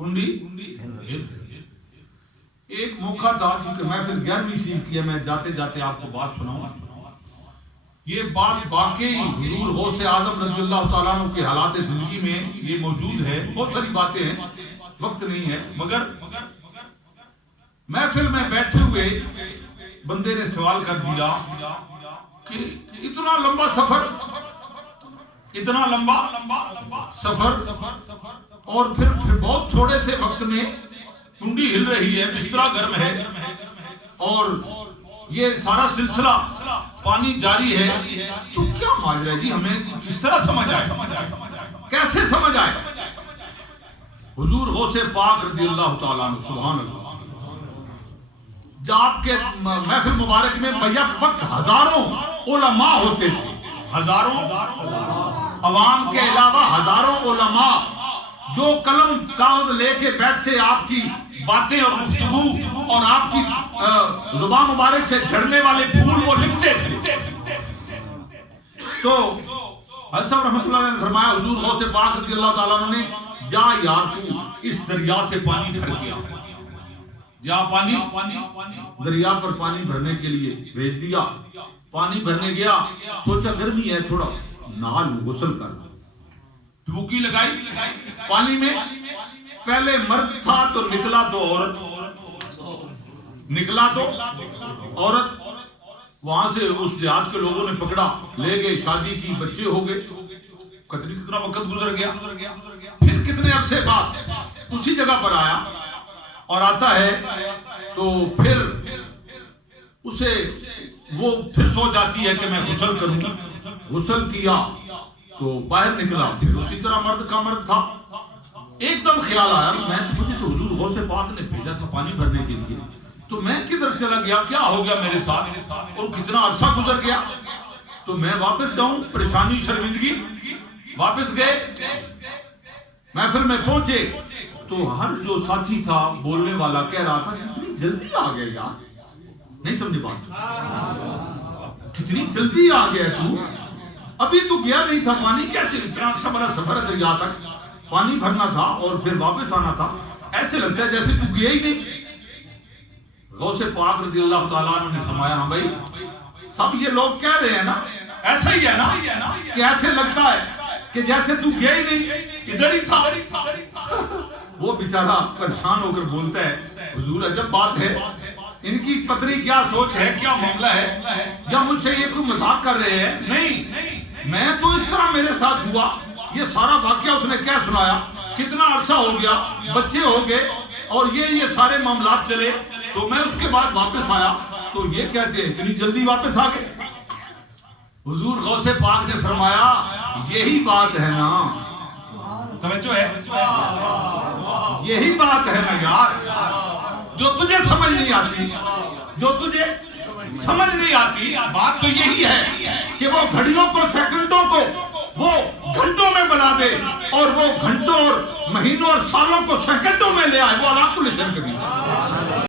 کنڈی ایک موقع تھا، کیونکہ محفل 11ویں شریف کی ہے، میں جاتے جاتے آپ کو بات سناؤں. یہ بات واقعی حضور غوث اعظم رضی اللہ تعالیٰ عنہ کے حالات زندگی میں یہ موجود ہے. بہت ساری باتیں ہیں، وقت نہیں ہے، مگر محفل میں بیٹھے ہوئے بندے نے سوال کر دیا کہ اتنا لمبا سفر، اتنا لمبا سفر، اور پھر بہت تھوڑے سے وقت میں کنڈی ہل رہی ہے، بستر گرم ہے، اور یہ سارا سلسلہ پانی جاری ہے، تو کیا ماجرا ہے جی؟ ہمیں کس طرح سمجھ آئے، کیسے سمجھ آئے؟ حضور غوث پاک رضی اللہ تعالیٰ عنہ، سبحان اللہ، جب آپ کے محفل مبارک میں بیک وقت ہزاروں علماء ہوتے تھے، ہزاروں عوام کے علاوہ ہزاروں علماء جو قلم کاغذ لے کے بیٹھتے، آپ کی باتیں اور گفتگو اور آپ کی زبان مبارک سے جھڑنے والے پھول وہ لکھتے تھے. تو حضرت صاحب رحمۃ اللہ علیہ نے فرمایا، حضور غوث پاک رضی اللہ تعالیٰ عنہ نے، جا یار تو اس دریا سے پانی بھر کے آ، جا پانی دریا پر پانی بھرنے کے لیے بھیج دیا. پانی بھرنے گیا، سوچا گرمی ہے، تھوڑا نہا لوں، غسل کر لوں، ڈبکی لگائی پانی میں. پہلے مرد تھا تو نکلا تو عورت، وہاں سے اس دیہات کے لوگوں نے پکڑا، لے گئے، شادی کی، بچے ہو گئے. کتنا وقت گزر گیا، پھر کتنے عرصے بعد اسی جگہ پر آیا، اور آتا ہے تو پھر اسے وہ پھر سوچ آتی ہے کہ میں غسل کروں. غسل کیا تو باہر نکلا، پھر اسی طرح مرد کا مرد تھا. ایک دم خیال آیا، مجھے تو حضور غوث پاک نے بھیجا تھا پانی بھرنے کے لیے، تو میں کدھر چلا گیا، کیا ہو گیا میرے ساتھ، اور کتنا عرصہ گزر گیا، تو میں واپس جاؤں، پریشانی شرمندگی. واپس گئے، محفل میں پہنچے تو ہر جو ساتھی تھا بولنے والا کہہ رہا تھا کتنی جلدی آ گیا یار. نہیں سمجھے بات؟ کتنی جلدی آ گیا تو، ابھی تو گیا نہیں تھا، پانی کیسے، اتنا اچھا بڑا سفر ہے دریا تک، پانی بھرنا تھا اور پھر واپس آنا تھا، ایسے لگتا ہے جیسے تو گیا ہی نہیں. غوث پاک رضی اللہ تعالیٰ عنہ نے فرمایا، ہاں بھائی سب یہ لوگ کہہ رہے ہیں نا، ایسا ہی ہے نا کہ ایسے لگتا ہے کہ جیسے تو گیا ہی نہیں، ادھر ہی تھا. وہ بیچارہ پریشان ہو کر بولتا ہے، حضور عجب بات ہے، ان کی پتری کیا سوچ ہے، کیا معاملہ ہے، یا مجھ سے یہ کوئی مذاق کر رہے ہیں؟ نہیں، میں تو اس طرح میرے ساتھ ہوا. یہ سارا واقعہ اس نے کیا سنایا، کتنا عرصہ ہو گیا، بچے ہو گئے، اور یہ سارے معاملات چلے، تو میں اس کے بعد واپس آیا، تو یہ کہتے ہیں اتنی جلدی واپس آ گئے. حضور غوث پاک نے فرمایا، یہی بات ہے نا، توجہ ہے، یہی بات ہے نا یار، جو تجھے سمجھ نہیں آتی، جو تجھے سمجھ نہیں آتی. بات تو یہی ہے کہ وہ گھڑیوں کو، سیکنڈوں کو وہ گھنٹوں میں بنا دے، اور وہ گھنٹوں اور مہینوں اور سالوں کو سیکنڈوں میں لے آئے. وہ علاق الشن کبھی